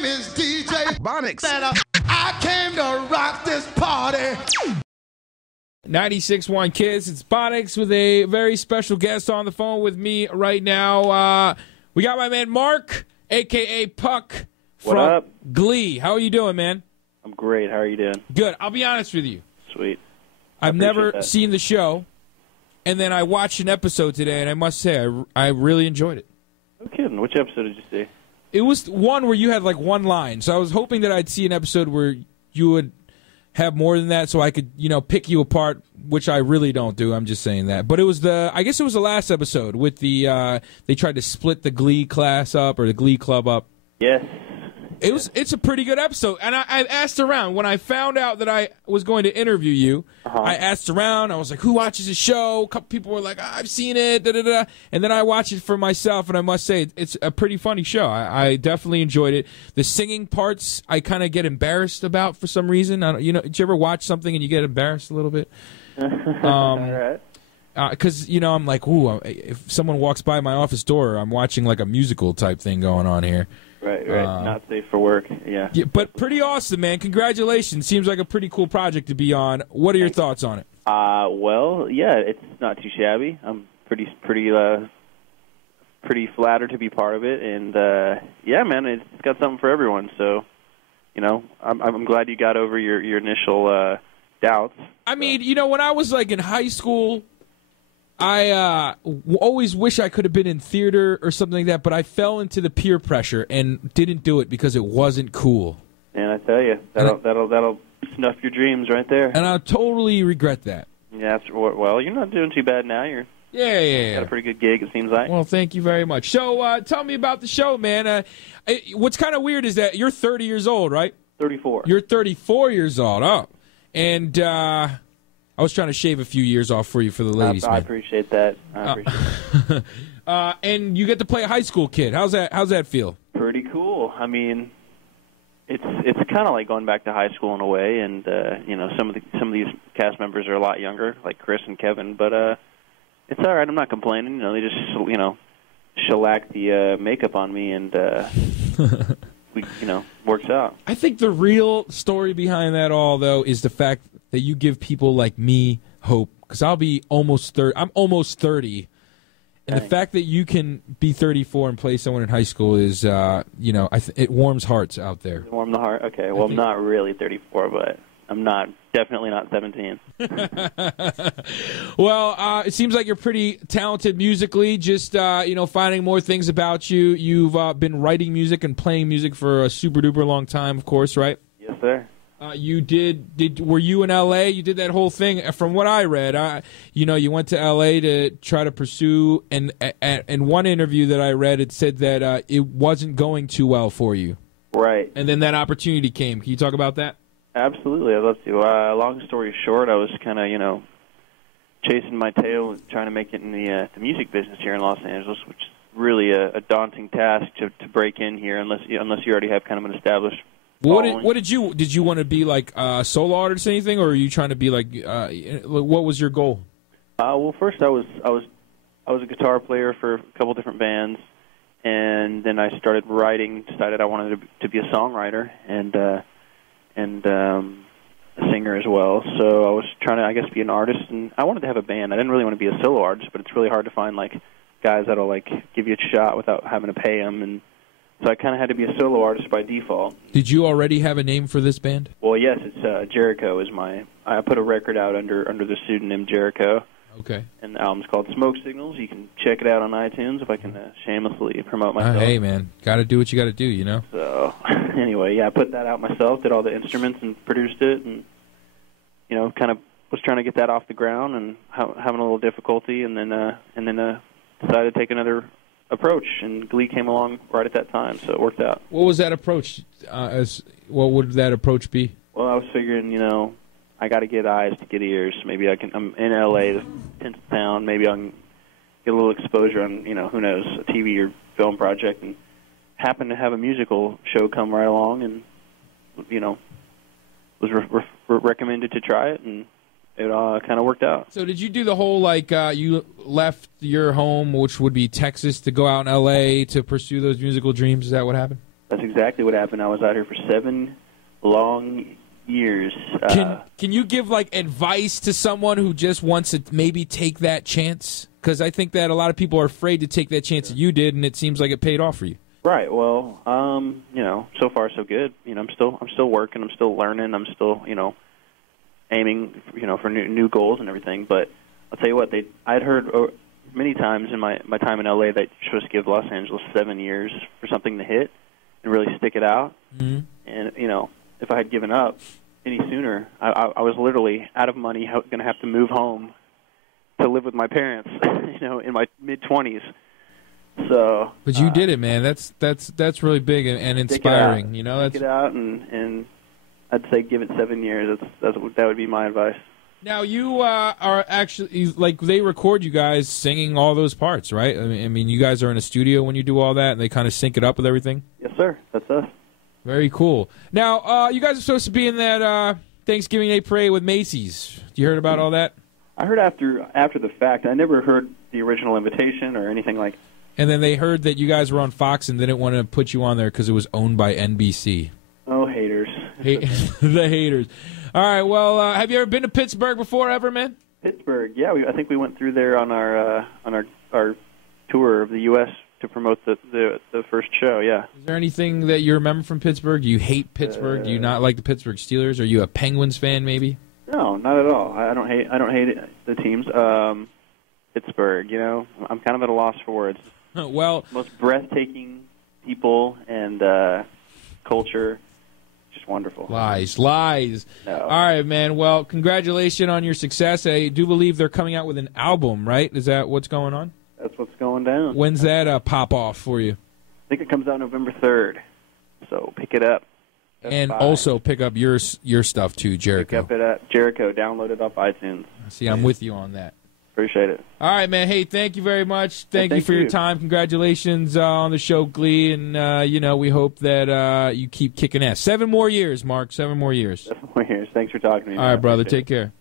name is DJ Bonics. I came to rock this party. 96.1 Kids, it's Bonics with a very special guest on the phone with me right now. We got my man Mark, a.k.a. Puck from Glee. How are you doing, man? I'm great. How are you doing? Good. I'll be honest with you. Sweet. I've never seen the show, and then I watched an episode today, and I must say I really enjoyed it. No kidding. Which episode did you see? It was one where you had like one line, so I was hoping that I'd see an episode where you would have more than that so I could, pick you apart, which I really don't do. I'm just saying that. But I guess it was the last episode with they tried to split the Glee class up or the Glee club up. Yes. It's a pretty good episode. And I asked around. When I found out that I was going to interview you, I asked around. I was like, who watches the show? A couple people were like, I've seen it, da-da-da. And then I watched it for myself, and I must say, it's a pretty funny show. I definitely enjoyed it. The singing parts, I kind of get embarrassed about for some reason. Did you ever watch something and you get embarrassed a little bit? All right. Because, I'm like, ooh, if someone walks by my office door, I'm watching like a musical type thing going on here. Right. Not safe for work, yeah. But pretty awesome, man. Congratulations. Seems like a pretty cool project to be on. What are your thoughts on it? Well, yeah, it's not too shabby. I'm pretty flattered to be part of it, and yeah, man, it's got something for everyone. So, I'm glad you got over your initial doubts. I mean, when I was like in high school, I always wish I could have been in theater or something like that, but I fell into the peer pressure and didn't do it because it wasn't cool. And I tell you, that'll snuff your dreams right there. And I totally regret that. Yeah. Well, you're not doing too bad now. You got a pretty good gig, it seems like. Well, thank you very much. So, tell me about the show, man. What's kind of weird is that you're 30 years old, right? 34. You're 34 years old. Oh, and I was trying to shave a few years off for you for the ladies, man. I appreciate that. And you get to play a high school kid. How's that feel? Pretty cool. I mean, it's kind of like going back to high school in a way, and some of these cast members are a lot younger, like Chris and Kevin, but it's all right. I'm not complaining. They just shellac the makeup on me, and we works out. I think the real story behind that all, though, is the fact that you give people like me hope, because I'll be almost 30. I'm almost 30, and the fact that you can be 34 and play someone in high school is, it warms hearts out there. Warm the heart. Okay, well, I'm not really 34, but I'm definitely not 17. Well, it seems like you're pretty talented musically. Just finding more things about you. You've been writing music and playing music for a super duper long time, of course, right? Yes, sir. You were you in L.A.? You did that whole thing. From what I read, you went to L.A. to try to pursue, and in one interview that I read, it said that it wasn't going too well for you. Right. And then that opportunity came. Can you talk about that? Absolutely, I'd love to. Long story short, I was kind of, chasing my tail, trying to make it in the music business here in Los Angeles, which is really a daunting task to break in here unless you already have kind of an established. What did you want to be like a solo artist or anything, or are you trying to be like what was your goal? Well, first I was a guitar player for a couple different bands, and then I started writing. Decided I wanted to be a songwriter and a singer as well. So I was trying to, I guess, be an artist, and I wanted to have a band. I didn't really want to be a solo artist, but it's really hard to find like guys that'll like give you a shot without having to pay them, and so I kind of had to be a solo artist by default. Did you already have a name for this band? Well, yes, it's Jericho is I put a record out under the pseudonym Jericho. Okay. And the album's called Smoke Signals. You can check it out on iTunes if I can shamelessly promote myself. Hey, man, got to do what you got to do, So, anyway, yeah, I put that out myself, did all the instruments and produced it, and, kind of was trying to get that off the ground and having a little difficulty, and then decided to take another approach, and Glee came along right at that time, so it worked out. What was that approach? What would that approach be? Well, I was figuring, I got to get eyes to get ears. Maybe I'm in L.A., the 10th town. Maybe I can get a little exposure on, who knows, a TV or film project, and happened to have a musical show come right along, and, was recommended to try it, and it kind of worked out. So did you do the whole, you left your home, which would be Texas, to go out in L.A. to pursue those musical dreams? Is that what happened? That's exactly what happened. I was out here for 7 long years. Can you give like advice to someone who just wants to maybe take that chance? Because I think that a lot of people are afraid to take that chance that you did, and it seems like it paid off for you. Right. Well, you know, so far so good. You know, I'm still working. I'm still learning. I'm still, you know, aiming, you know, for new goals and everything. But I'll tell you what, I'd heard many times in my time in LA that you're supposed to give Los Angeles 7 years for something to hit and really stick it out. Mm-hmm. And you know, if I had given up any sooner, I was literally out of money, going to have to move home to live with my parents, you know, in my mid-20s. So, but you did it, man. That's really big and inspiring. You know, stick it out, and I'd say give it 7 years. That would be my advice. Now you are actually like they record you guys singing all those parts, right? I mean, you guys are in a studio when you do all that, and they kind of sync it up with everything. Yes, sir. That's us. Very cool. Now, you guys are supposed to be in that Thanksgiving Day parade with Macy's. You heard about all that? I heard after the fact. I never heard the original invitation or anything like. And then they heard that you guys were on Fox and didn't want to put you on there because it was owned by NBC. Oh, haters. The haters. All right. Well, have you ever been to Pittsburgh before, ever, man? Pittsburgh, yeah. I think we went through there on our tour of the U.S. to promote the first show. Yeah. Is there anything that you remember from Pittsburgh? Do you hate Pittsburgh? Do you not like the Pittsburgh Steelers? Are you a Penguins fan, maybe? No, not at all. I don't hate the teams. Pittsburgh, you know, I'm kind of at a loss for words. Well, most breathtaking people and culture, just wonderful. Lies. No. All right, man. Well, congratulations on your success. I do believe they're coming out with an album, right? Is that what's going on? That's what's going down. When's that pop off for you? I think it comes out November 3rd, so pick it up. And also pick up your stuff too, Jericho. Pick up it at Jericho. Download it off iTunes. See, I'm with you on that. Appreciate it. All right, man. Hey, thank you very much. Thank you for your time. Congratulations on the show, Glee, and you know, we hope that you keep kicking ass. 7 more years, Mark. 7 more years. 7 more years. Thanks for talking to me. All right, brother. Take care.